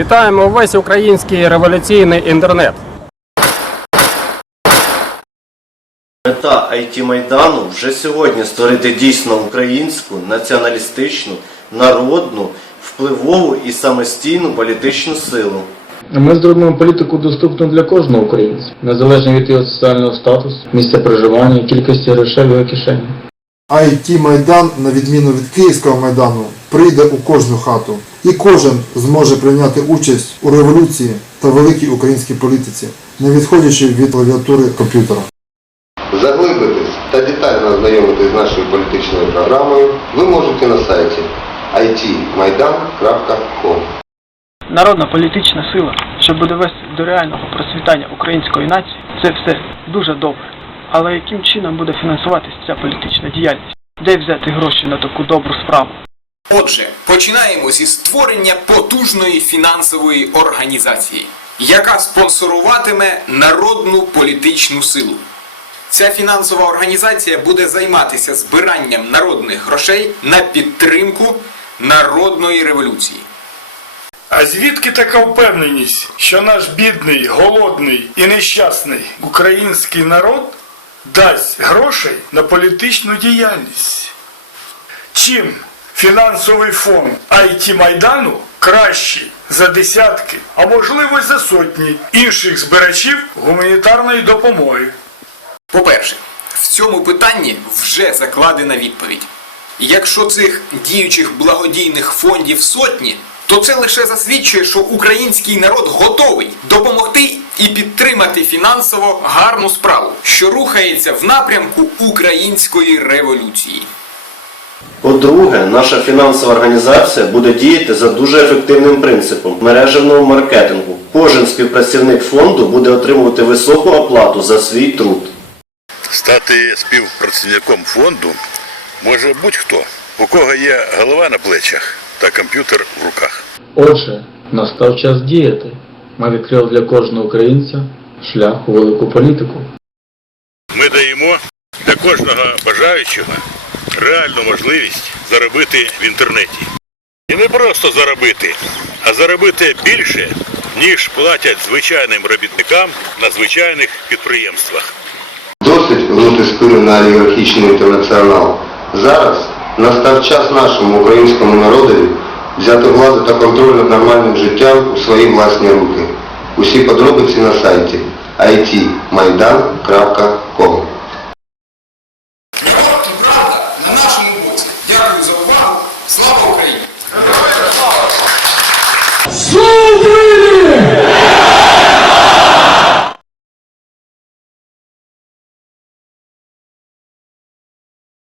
Вітаємо весь український революційний інтернет. Мета IT Майдану вже сьогодні створити дійсно українську, націоналістичну, народну, впливову і самостійну політичну силу. Ми зробимо політику доступну для кожного українця, незалежно від його соціального статусу, місця проживання, кількості грошей в його кишені. IT Майдан, на відміну від Київського майдану, прийде у кожну хату. І кожен зможе прийняти участь у революції та великій українській політиці, не відходячи від клавіатури комп'ютера. Заглибитись та детально ознайомитись з нашою політичною програмою ви можете на сайті itmaidan.com. Народна політична сила, що буде вести до реального процвітання української нації, це все дуже добре. Але яким чином буде фінансуватися ця політична діяльність? Де взяти гроші на таку добру справу? Отже, починаємо зі створення потужної фінансової організації, яка спонсоруватиме народну політичну силу. Ця фінансова організація буде займатися збиранням народних грошей на підтримку народної революції. А звідки така впевненість, що наш бідний, голодний і нещасний український народ дасть грошей на політичну діяльність? Чим фінансовий фонд IT Майдану кращий за десятки, а можливо за сотні інших збирачів гуманітарної допомоги? По-перше, в цьому питанні вже закладена відповідь. Якщо цих діючих благодійних фондів сотні, то це лише засвідчує, що український народ готовий допомогти і підтримати фінансово гарну справу, що рухається в напрямку української революції. По-друге, наша фінансова організація буде діяти за дуже ефективним принципом мережевного маркетингу. Кожен співпрацівник фонду буде отримувати високу оплату за свій труд. Стати співпрацівником фонду може будь-хто, у кого є голова на плечах та комп'ютер в руках. Отже, настав час діяти. Ми відкрили для кожного українця шлях у велику політику. Ми даємо для кожного бажаючого реальну можливість заробити в інтернеті. І не просто заробити, а заробити більше, ніж платять звичайним робітникам на звичайних підприємствах. Досить гнути спину на олігархічний інтернаціонал. Зараз настав час нашому українському народові взяти владу та контроль над нормальним життям у свої власні руки. Усі подробиці на сайті itmaidan.com